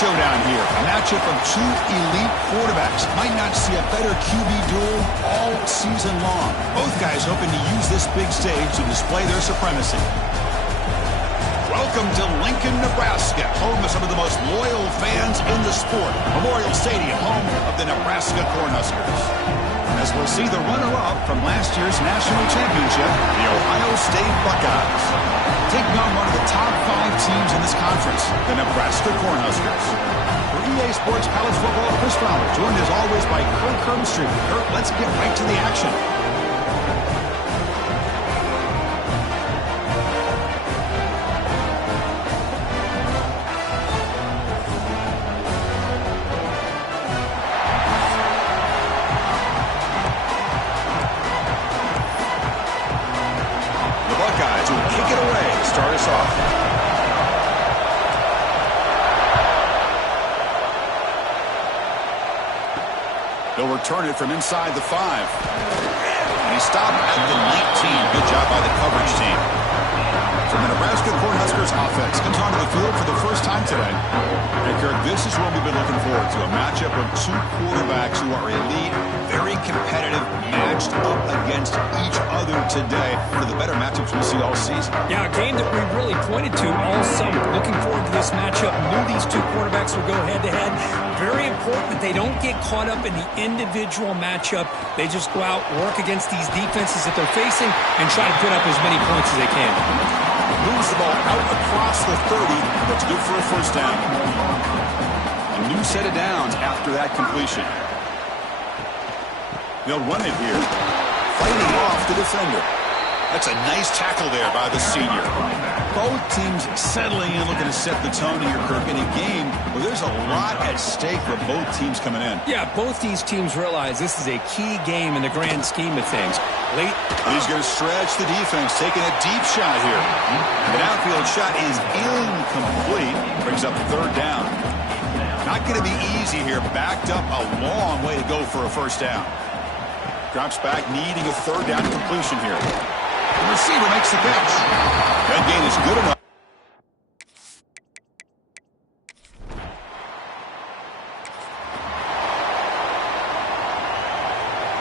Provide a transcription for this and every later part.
showdown here. A matchup of two elite quarterbacks. Might not see a better QB duel all season long. Both guys hoping to use this big stage to display their supremacy. Welcome to Lincoln, Nebraska, home of some of the most loyal fans in the sport. Memorial Stadium, home of the Nebraska Cornhuskers. As we'll see the runner-up from last year's national championship, the Ohio State Buckeyes, taking on one of the top 5 teams in this conference, the Nebraska Cornhuskers. For EA Sports College Football, Chris Fowler, joined as always by Kirk Hermstreet. Kirk, let's get right to the action. They'll return it from inside the 5. And he stopped at the 19. Good job by the coverage team. From the Nebraska Cornhuskers offense comes onto the field for the first time today. And Kirk, this is what we've been looking forward to. A matchup of two quarterbacks who are elite, very competitive, matched up against each other today. One of the better matchups we see all season. Yeah, a game that we really pointed to all summer. Looking forward to this matchup. Knew these two quarterbacks would go head-to-head. Very important that they don't get caught up in the individual matchup. They just go out, work against these defenses that they're facing, and try to put up as many points as they can. Moves the ball out across the 30. That's good for a first down. A new set of downs after that completion. They'll run it here. Fighting off the defender. That's a nice tackle there by the senior. Both teams settling in, looking to set the tone here, Kirk, in a game where there's a lot at stake for both teams coming in. Yeah, both these teams realize this is a key game in the grand scheme of things. He's going to stretch the defense, taking a deep shot here. The downfield shot is incomplete. Brings up third down. Not going to be easy here. Backed up a long way to go for a first down. Drops back, needing a third down completion here. The receiver makes the catch. That gain is good enough.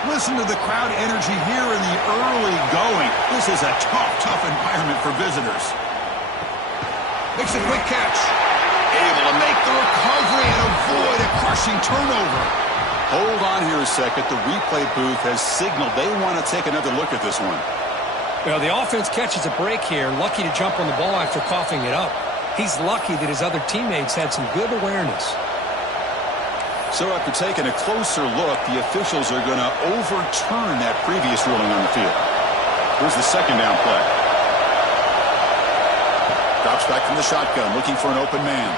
Listen to the crowd energy here in the early going. This is a tough environment for visitors. Makes a quick catch. Able to make the recovery and avoid a crushing turnover. Hold on here a second. The replay booth has signaled they want to take another look at this one. Well, the offense catches a break here. Lucky to jump on the ball after coughing it up. He's lucky that his other teammates had some good awareness. So after taking a closer look, the officials are going to overturn that previous ruling on the field. Here's the second down play. Drops back from the shotgun, looking for an open man.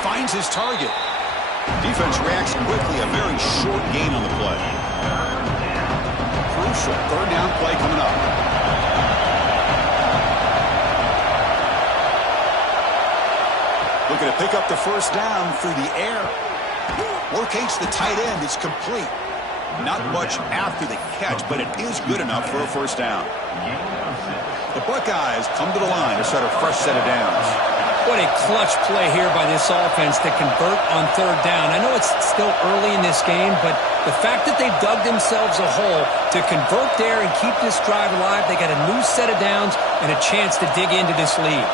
Finds his target. Defense reacts quickly. A very short gain on the play. Crucial third down play coming up. Looking to pick up the first down through the air. Locates the tight end. It's complete. Not much after the catch, but it is good enough for a first down. The Buckeyes come to the line to start a fresh set of downs. What a clutch play here by this offense to convert on third down. I know it's still early in this game, but the fact that they've dug themselves a hole to convert there and keep this drive alive, they got a new set of downs and a chance to dig into this lead.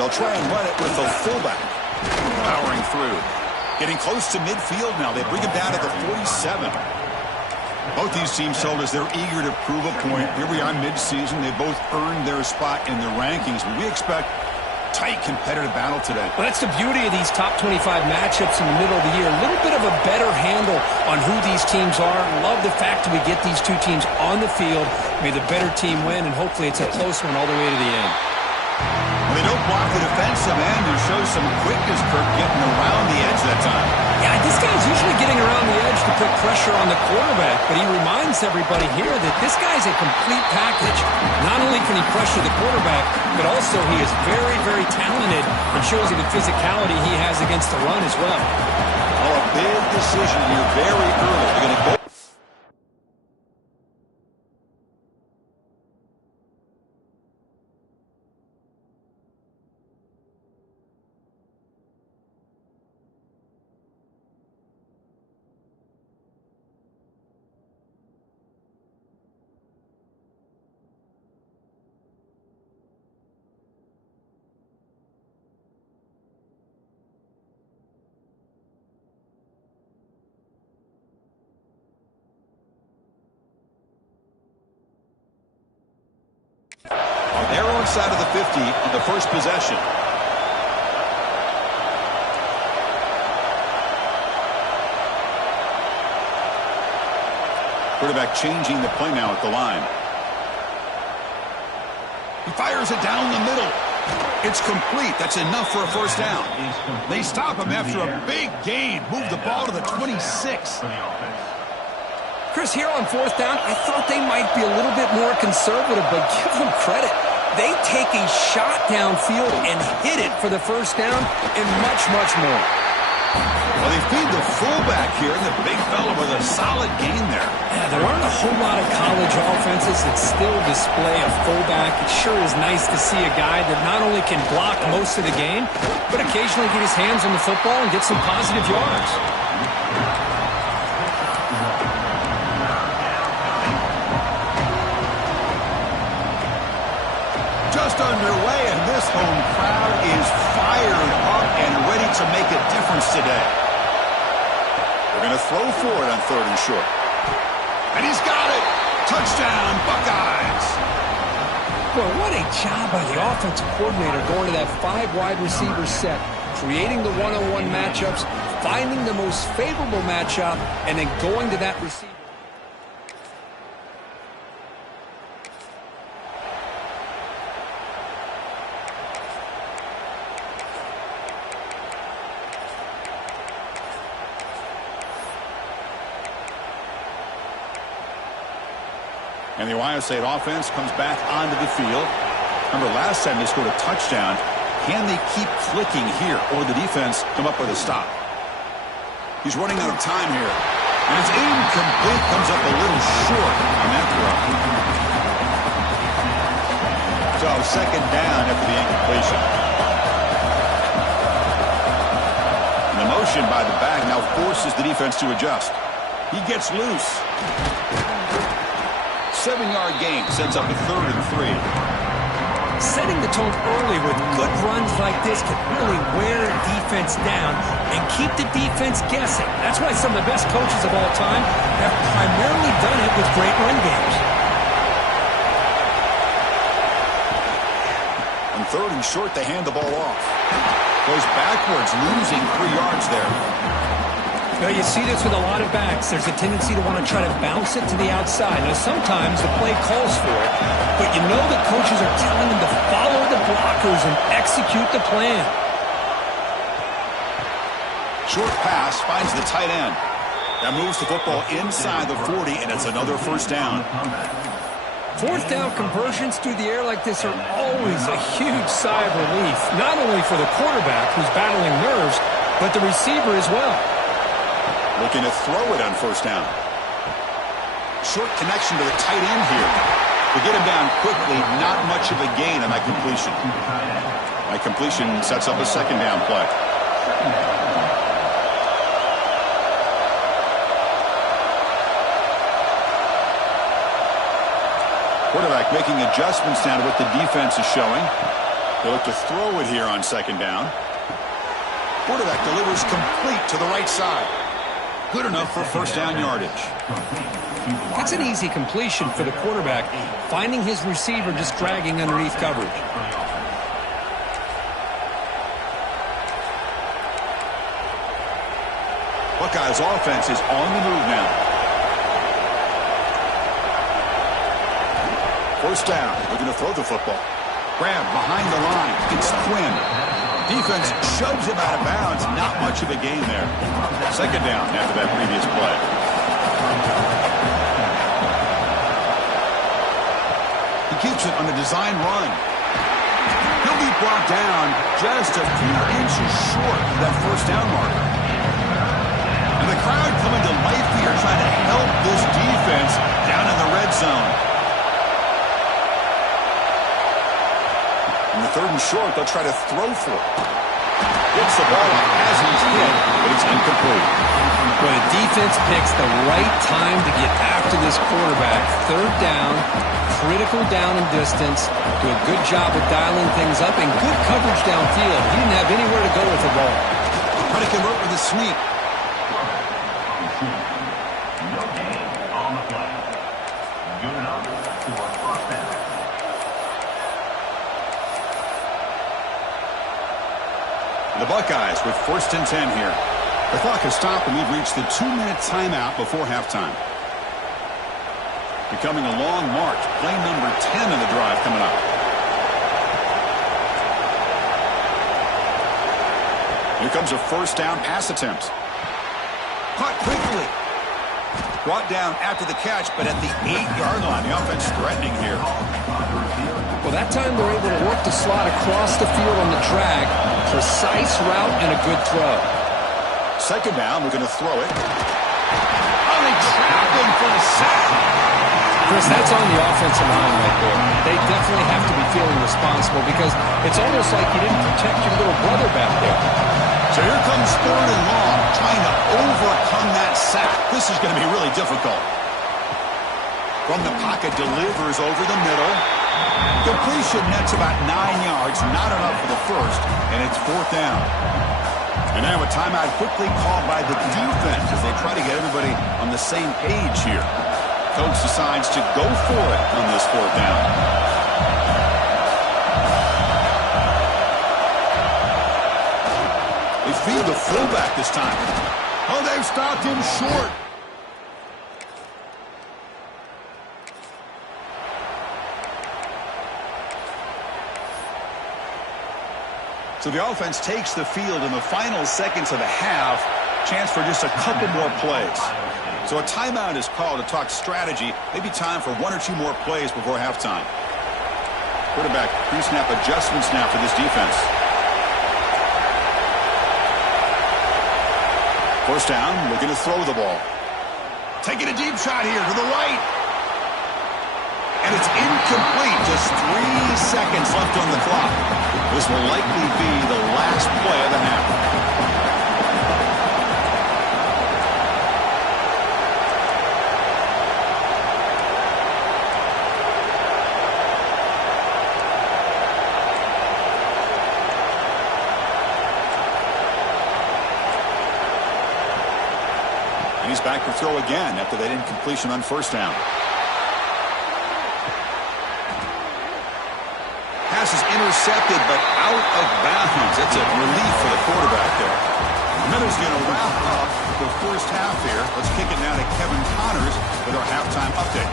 They'll try and run it with the fullback. Powering through. Getting close to midfield now. They bring him down to the 47. Both these teams told us they're eager to prove a point. Here we are mid-season. They both earned their spot in the rankings. But we expect tight competitive battle today. Well, that's the beauty of these top 25 matchups in the middle of the year. A little bit of a better handle on who these teams are. Love the fact that we get these two teams on the field. May the better team win, and hopefully it's a close one all the way to the end. Well, they don't block the defensive end and show some quickness, Kirk, getting around the edge that time. Yeah, this guy's usually getting around the edge to put pressure on the quarterback, but he reminds everybody here that this guy's a complete package. Not only can he pressure the quarterback, but also he is very, very talented and shows you the physicality he has against the run as well. Oh, a big decision here very early. They're going to go. outside of the 50 on the first possession. Quarterback changing the play now at the line. He fires it down the middle. It's complete. That's enough for a first down. They stop him after a big gain. Move the ball to the 26. Chris, here on fourth down, I thought they might be a little bit more conservative, but give them credit. They take a shot downfield and hit it for the first down and much, much more. Well, they feed the fullback here, and the big fella with a solid gain there. Yeah, there aren't a whole lot of college offenses that still display a fullback. It sure is nice to see a guy that not only can block most of the game, but occasionally get his hands on the football and get some positive yards. Just underway, and this home crowd is fired up and ready to make a difference today. They're going to throw for it on 3rd and short. And he's got it! Touchdown, Buckeyes! Well, what a job by the offensive coordinator going to that 5 wide receiver set, creating the one-on-one matchups, finding the most favorable matchup, and then going to that receiver. And the Ohio State offense comes back onto the field. Remember, last time they scored a touchdown. Can they keep clicking here, or the defense come up with a stop? He's running out of time here. And it's incomplete. Comes up a little short on that throw. So, second down after the incompletion. And the motion by the back now forces the defense to adjust. He gets loose. 7-yard gain sets up a 3rd and 3. Setting the tone early with good runs like this can really wear a defense down and keep the defense guessing. That's why some of the best coaches of all time have primarily done it with great run games. On 3rd and short, they hand the ball off. Goes backwards, losing 3 yards there. Well, you see this with a lot of backs. There's a tendency to want to try to bounce it to the outside. Now, sometimes the play calls for it, but you know the coaches are telling them to follow the blockers and execute the plan. Short pass finds the tight end. That moves the football inside the 40, and it's another first down. Fourth down conversions through the air like this are always a huge sigh of relief, not only for the quarterback who's battling nerves, but the receiver as well. Looking to throw it on first down. Short connection to the tight end here. To get him down quickly, not much of a gain on that completion. That completion sets up a second down play. Quarterback making adjustments now to what the defense is showing. They look to throw it here on second down. Quarterback delivers complete to the right side. Good enough for first down yardage. That's an easy completion for the quarterback, finding his receiver just dragging underneath coverage. Buckeyes offense is on the move now. First down, looking to throw the football. Grab behind the line. It's Quinn. Defense shoves him out of bounds. Not much of a gain there. Second down after that previous play. He keeps it on the design run. He'll be brought down just a few inches short of that first down marker. And the crowd coming to life here, trying to help this defense down in the red zone. In the 3rd and short, they'll try to throw for it. Gets the ball as he's hit, but it's incomplete. Well, the defense picks the right time to get after this quarterback. 3rd down, critical down and distance. Do a good job of dialing things up and good coverage downfield. He didn't have anywhere to go with the ball. Try to convert with a sweep. The Buckeyes with 1st and 10 here. The clock has stopped, and we've reached the 2-minute timeout before halftime. Becoming a long march. Play number 10 in the drive coming up. Here comes a 1st down pass attempt. Caught quickly. Brought down after the catch, but at the 8-yard line. The offense threatening here. Well, that time they're able to work the slot across the field on the drag. Precise route and a good throw. 2nd down, we're going to throw it. Oh, they trapped him for a sack. Chris, that's on the offensive line right there. They definitely have to be feeling responsible because it's almost like you didn't protect your little brother back there. So here comes 3rd and long, trying to overcome that sack. This is going to be really difficult. From the pocket, delivers over the middle. Completion nets about 9 yards, not enough for the 1st, and it's 4th down. And now a timeout quickly called by the defense as they try to get everybody on the same page here. Coach decides to go for it on this 4th down. They feed the fullback this time. Oh, they've stopped him short. So the offense takes the field in the final seconds of the half. Chance for just a couple more plays. So a timeout is called to talk strategy. Maybe time for 1 or 2 more plays before halftime. Quarterback pre-snap adjustments now for this defense. 1st down, looking to throw the ball. Taking a deep shot here to the right. And it's incomplete. Just 3 seconds left on the clock. This will likely be the last play of the half. And he's back to throw again after that incompletion on 1st down. Pass is intercepted, but out of bounds. That's a relief for the quarterback there. Miller's going to wrap up the 1st half here. Let's kick it now to Kevin Connors with our halftime update.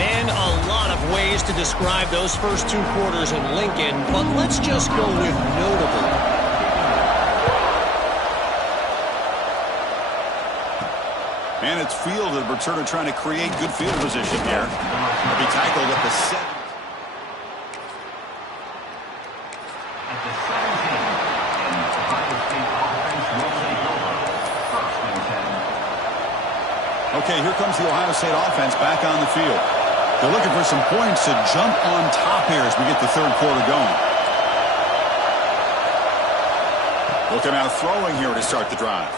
Man, a lot of ways to describe those first 2 quarters in Lincoln, but let's just go with notable. And it's fielded. Returner trying to create good field position here. He'll be tackled at the 7. Okay, here comes the Ohio State offense back on the field. They're looking for some points to jump on top here as we get the 3rd quarter going. They'll come out throwing here to start the drive.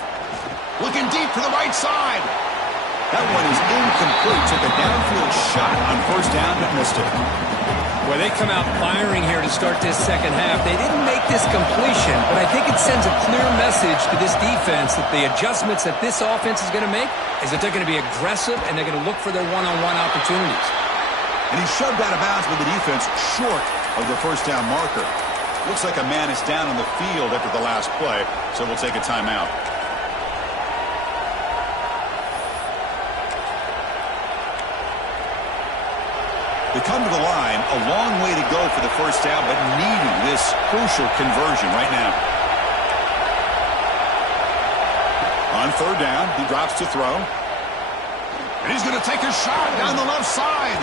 Looking deep to the right side. That one is incomplete. Took a downfield shot on 1st down but missed it. Well, they come out firing here to start this 2nd half. They didn't make this completion, but I think it sends a clear message to this defense that the adjustments that this offense is going to make is that they're going to be aggressive and they're going to look for their one-on-one opportunities. And he shoved out of bounds with the defense short of the 1st down marker. Looks like a man is down on the field after the last play, so we'll take a timeout. They come to the line, a long way to go for the 1st down, but needing this crucial conversion right now. On 3rd down, he drops to throw. And he's going to take a shot down the left side.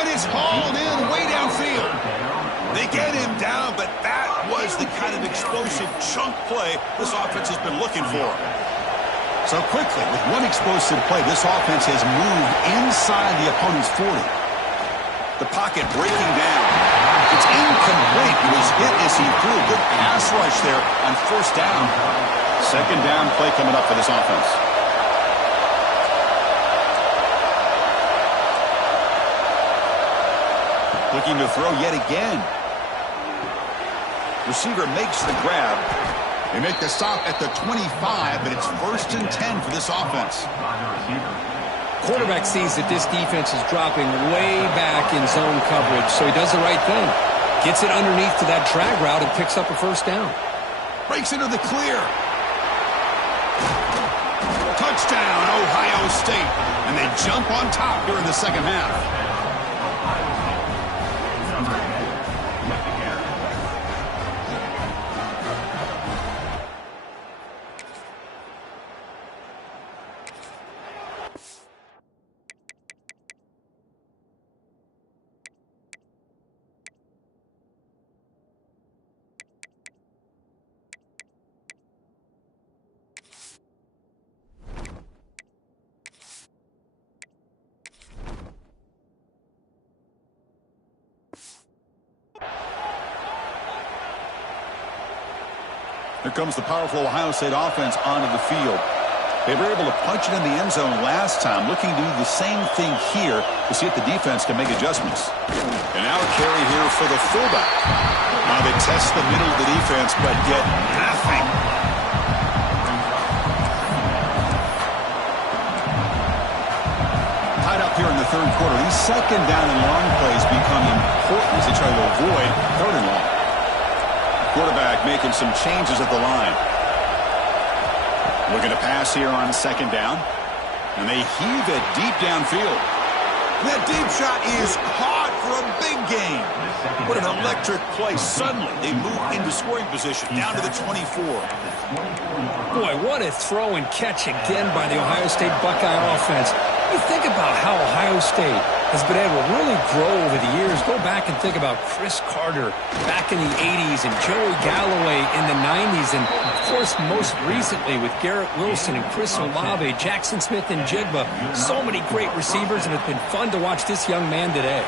And it's hauled in way downfield. They get him down, but that was the kind of explosive chunk play this offense has been looking for. So quickly, with one explosive play, this offense has moved inside the opponent's 40. The pocket breaking down. It's incomplete. He was hit as he threw. Good pass rush there on 1st down. 2nd down play coming up for this offense. Looking to throw yet again. Receiver makes the grab. They make the stop at the 25, but it's 1st and 10 for this offense. Quarterback sees that this defense is dropping way back in zone coverage, so he does the right thing. Gets it underneath to that drag route and picks up a 1st down. Breaks into the clear. Touchdown, Ohio State. And they jump on top here in the second half. Here comes the powerful Ohio State offense onto the field. They were able to punch it in the end zone last time, looking to do the same thing here to see if the defense can make adjustments. And now a carry here for the fullback. Now they test the middle of the defense, but get nothing. Tied up here in the third quarter. These second down and long plays become important as they try to avoid third and long. Quarterback making some changes at the line. Looking to pass here on second down. And they heave it deep downfield. That deep shot is caught for a big gain. What an electric play. Suddenly, they move into scoring position down to the 24. Boy, what a throw and catch again by the Ohio State Buckeye offense. You think about how Ohio State has been able to really grow over the years. Go back and think about Chris Carter back in the 80s and Joey Galloway in the 90s. And, of course, most recently with Garrett Wilson and Chris Olave, Jackson Smith and Jigba. So many great receivers, and it's been fun to watch this young man today.